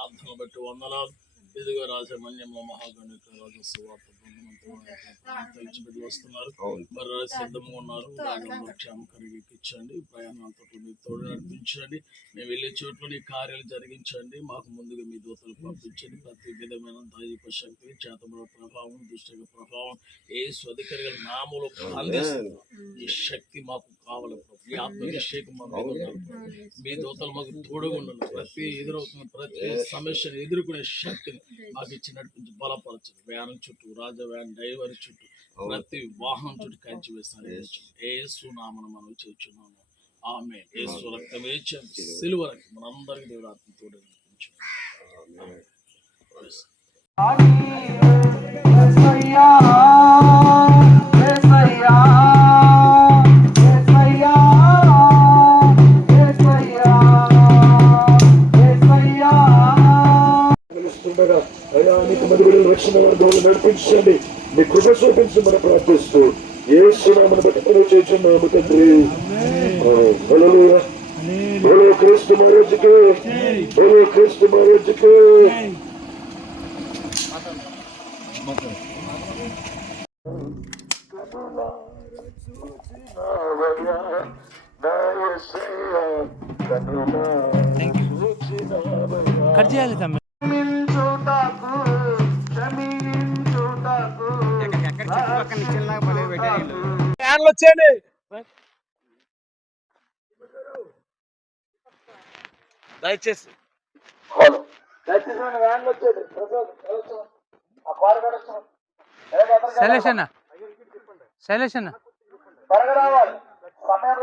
ప్రార్థన బట్టి వందనాలు. ఇదిగో రాజమన్యంలో మహాగణిక రాజస్వార్త బిడ్డలు వస్తున్నారు. మరి సిద్ధంగా ఉన్నారు. క్షేమ కలిగించండి. ప్రయాణం అంతట్లో మీరు తోడు నడిపించండి. మేము వెళ్ళే చోట్ల నీ కార్యాలు జరిగించండి. మాకు ముందుగా మీ దూతలు పంపించండి. ప్రతి విధమైన దైవిక శక్తి, చేతబడ ప్రభావం, దుష్టక ప్రభావం ఏ స్వధికారిగా నామూలు అందిస్తుంది. ఈ శక్తి మాకు కావాలి. ఈ ఆత్మాభిషేకం మా మీద ఉండాలి. మీ దూతలు మాకు తోడుగా ఉండాలి. ప్రతి ఎదురవుతున్న ప్రతి సమస్యను ఎదుర్కొనే శక్తిని మాకు ఇచ్చి నడిపించి బలపరచండి. వ్యాన్ చుట్టూ, వ్యాన్ డ్రైవర్ చుట్టూ, ప్రతి వాహనం చుట్టూ కంచి వేస్తాను. యేసు నామమున మనం చేస్తున్నాము. ఆమేన్. యేసు రక్తమే సిలువ రక్తం మనందరికీ దేవుడు ఆత్మతో నడిపించు. అయ్యా నీకు మధ్య రక్షణ నడిపించండి. నీ కృప చూపించమని ప్రార్థిస్తూ యేసునామమును బట్టి మనం చేస్తున్నాము తండ్రి. హల్లెలూయా. బోలో క్రీస్తు మహారాజుకే, బోలో క్రీస్తు మహారాజుకే. కట్ చేయాలి తమ్మి. వచ్చేయండి. దయచేసి శైలేష్ అన్న త్వరగా రావాలి. సమయం